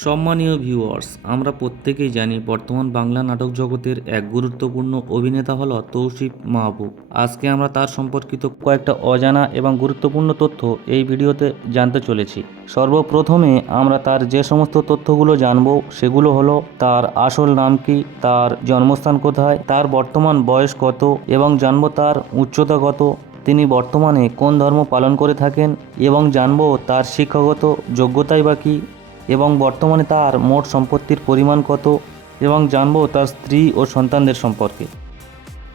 সম্মানীয় ভিউয়ার্স, আমরা প্রত্যেকেই জানি বর্তমান বাংলা নাটক জগতের এক গুরুত্বপূর্ণ অভিনেতা হলো তৌসিফ মাহবুব। আজকে আমরা তার সম্পর্কিত কয়েকটা অজানা এবং গুরুত্বপূর্ণ তথ্য এই ভিডিওতে জানতে চলেছি। সর্বপ্রথমে আমরা তার যে সমস্ত তথ্যগুলো জানবো সেগুলো হলো তার আসল নাম কি, তার জন্মস্থান কোথায়, তার বর্তমান বয়স কত এবং জানবো তার উচ্চতা কত, তিনি বর্তমানে কোন ধর্ম পালন করে থাকেন এবং জানবো তার শিক্ষাগত যোগ্যতাই বা কী, এবং বর্তমানে তার মোট সম্পত্তির পরিমাণ কত, এবং জানবো তার স্ত্রী ও সন্তানদের সম্পর্কে।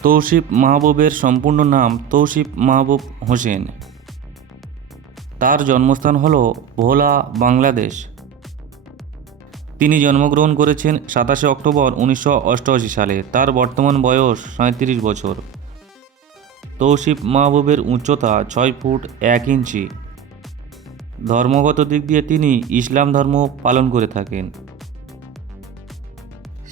তৌসিফ মাহবুবের সম্পূর্ণ নাম তৌসিফ মাহবুব হোসেন। তার জন্মস্থান হলো ভোলা, বাংলাদেশ। তিনি জন্মগ্রহণ করেছেন 27 অক্টোবর 1988 সালে। তার বর্তমান বয়স 37 বছর। তৌসিফ মাহবুবের উচ্চতা 6 ফুট 1 ইঞ্চি। ধর্মগত দিক দিয়ে তিনি ইসলাম ধর্ম পালন করে থাকেন।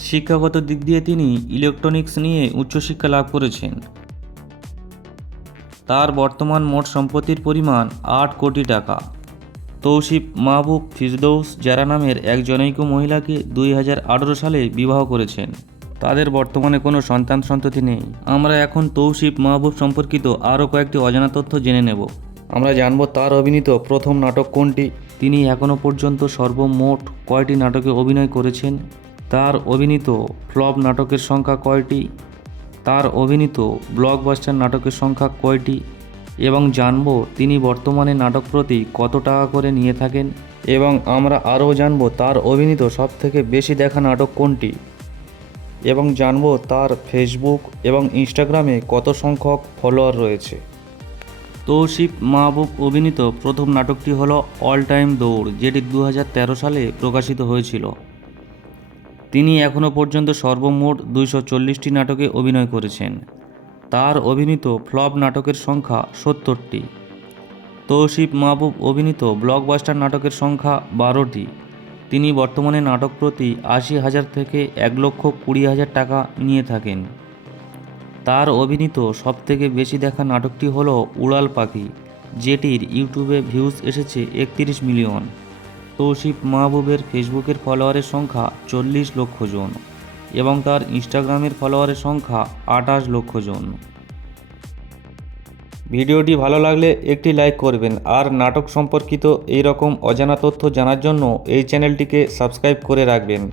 শিক্ষাগত দিক দিয়ে তিনি ইলেকট্রনিক্স নিয়ে উচ্চশিক্ষা লাভ করেছেন। তার বর্তমান মোট সম্পত্তির পরিমাণ 8 কোটি টাকা। তৌসিফ মাহবুব ফিরদৌস জারা নামের এক জনৈক মহিলাকে 2018 সালে বিবাহ করেছেন। তাদের বর্তমানে কোনো সন্ততি নেই। আমরা এখন তৌসিফ মাহবুব সম্পর্কিত আরও কয়েকটি অজানা তথ্য জেনে নেব। আমরা জানব তার অভিনীত প্রথম নাটক কোনটি, তিনি এখনও পর্যন্ত সর্বমোট কয়টি নাটকে অভিনয় করেছেন, তার অভিনীত ফ্লপ নাটকের সংখ্যা কয়টি, তার অভিনীত ব্লকবাস্টার নাটকের সংখ্যা কয়টি, এবং জানব তিনি বর্তমানে নাটক প্রতি কত টাকা করে নিয়ে থাকেন, এবং আমরা আরও জানব তার অভিনীত সবথেকে বেশি দেখা নাটক কোনটি, এবং জানব তার ফেসবুক এবং ইনস্টাগ্রামে কত সংখ্যক ফলোয়ার রয়েছে। তৌসিফ মাহবুব অভিনীত প্রথম নাটকটি হলো অল টাইম দৌড়, যেটি 2013 সালে প্রকাশিত হয়েছিল। তিনি এখনও পর্যন্ত সর্বমোট 240টি নাটকে অভিনয় করেছেন। তার অভিনীত ফ্লপ নাটকের সংখ্যা 70টি। তৌসিফ মাহবুব অভিনীত ব্লকবাস্টার নাটকের সংখ্যা 12টি। তিনি বর্তমানে নাটক প্রতি 80,000 থেকে 1,20,000 টাকা নিয়ে থাকেন। তার অভিনীত সবথেকে বেশি দেখা নাটকটি হলো উড়াল পাখি, যেটির ইউটিউবে ভিউজ এসেছে 31 মিলিয়ন। তৌসিফ মাহবুবের ফেসবুকের ফলোয়ারের সংখ্যা 40 লক্ষ জন এবং তার ইনস্টাগ্রামের ফলোয়ারের সংখ্যা 28 লক্ষ জন। ভিডিওটি ভালো লাগলে একটি লাইক করবেন, আর নাটক সম্পর্কিত এই রকম অজানা তথ্য জানার জন্য এই চ্যানেলটিকে সাবস্ক্রাইব করে রাখবেন।